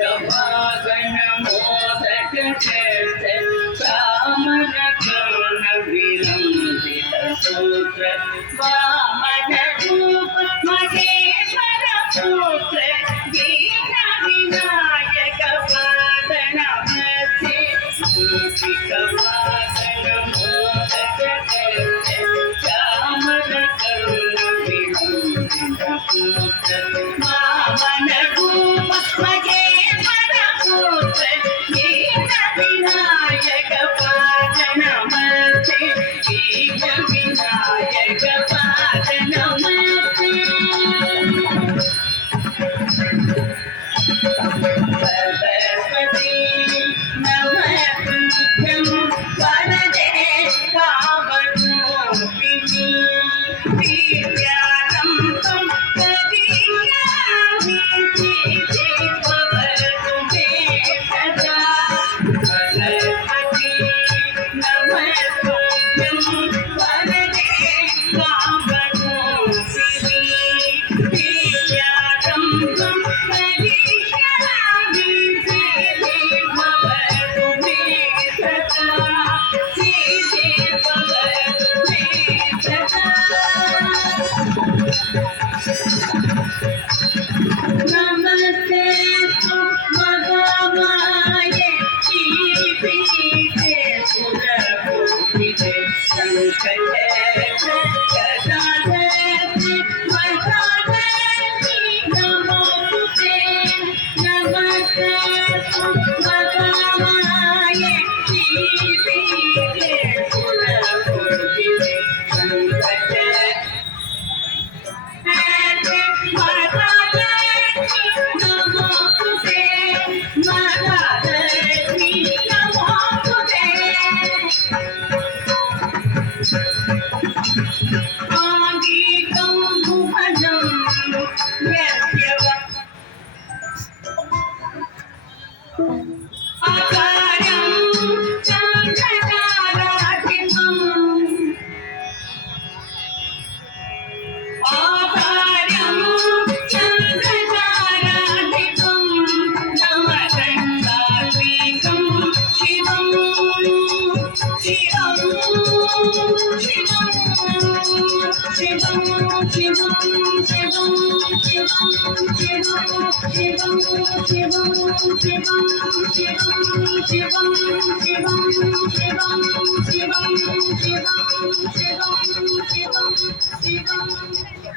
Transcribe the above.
wagon modak जैसे श्यामल कर्ण विलंबित सूत्र वामन रूप महेश्वर पुत्र दीन विनायक वादन मध्य मूषिक वागन मोदक जैसे श्यामल कर्ण विलंबित सूत्र वामन रूप महेश्वर पुत्र दीन विनायक वादन मध्य दीन विनायक वादन मध्य सरस्वती नमस्तुभ्यं वरदे कामरूपिणी विद्यारम्भं करिष्यामि सिद्धि भवतु मे सदा सरस्वती नमस्तुभ्यं वरदे कामरूपिणी विद्यारम्भं करिष्यामि सिद्धि भवतु मे सदा सिद्धि भवतु मे सदा नमस्ते भगवाय श्रीपीठे सुरपूजिते शङ्करे गदाधरे वरदाधरे नमोस्तुते नमस्ते भगवाय श्रीपीठे सुरपूजिते शङ्करे शिवम